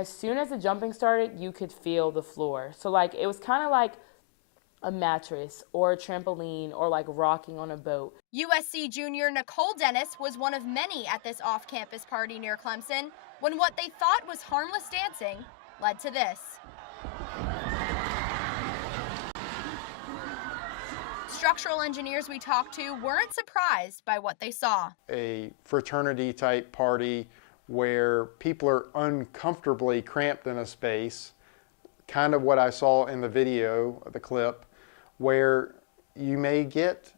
As soon as the jumping started, you could feel the floor. So like it was kind of like a mattress or a trampoline or like rocking on a boat. USC junior Nicole Dennis was one of many at this off-campus party near Clemson when what they thought was harmless dancing led to this. Structural engineers we talked to weren't surprised by what they saw. A fraternity type party where people are uncomfortably cramped in a space, kind of what I saw in the video, the clip, where you may get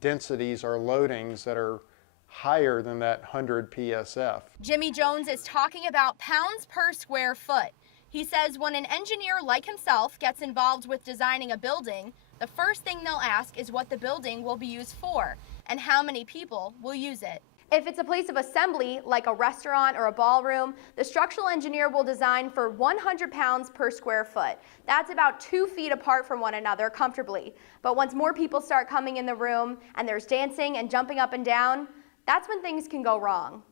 densities or loadings that are higher than that 100 PSF. Jimmy Jones is talking about pounds per square foot. He says when an engineer like himself gets involved with designing a building, the first thing they'll ask is what the building will be used for and how many people will use it. If it's a place of assembly, like a restaurant or a ballroom, the structural engineer will design for 100 pounds per square foot. That's about 2 feet apart from one another comfortably. But once more people start coming in the room and there's dancing and jumping up and down, that's when things can go wrong.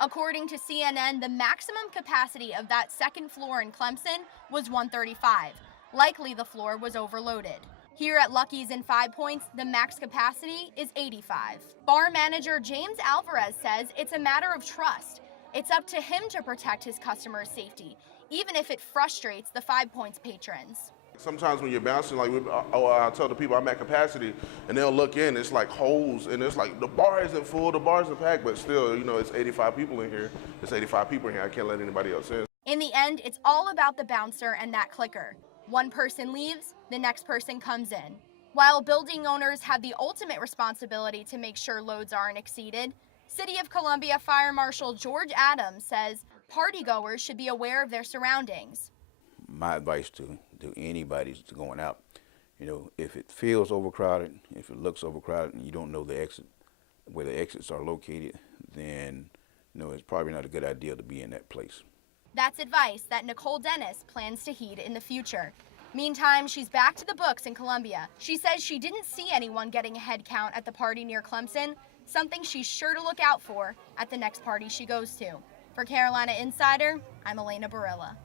According to CNN, the maximum capacity of that second floor in Clemson was 135. Likely the floor was overloaded. Here at Lucky's in 5 Points, the max capacity is 85. Bar manager James Alvarez says it's a matter of trust. It's up to him to protect his customers' safety, even if it frustrates the 5 Points patrons. Sometimes when you're bouncing, like I'll tell the people I'm at capacity, and they'll look in, it's like holes, and it's like the bar isn't full, the bar isn't packed, but still, you know, it's 85 people in here. It's 85 people in here. I can't let anybody else in. In the end, it's all about the bouncer and that clicker. One person leaves, the next person comes in. While building owners have the ultimate responsibility to make sure loads aren't exceeded, City of Columbia Fire Marshal George Adams says partygoers should be aware of their surroundings. My advice to anybody who's going out, you know, if it feels overcrowded, if it looks overcrowded and you don't know the exit, where the exits are located, then, you know, it's probably not a good idea to be in that place. That's advice that Nicole Dennis plans to heed in the future. Meantime, she's back to the books in Columbia. She says she didn't see anyone getting a head count at the party near Clemson, something she's sure to look out for at the next party she goes to. For Carolina Insider, I'm Elena Barilla.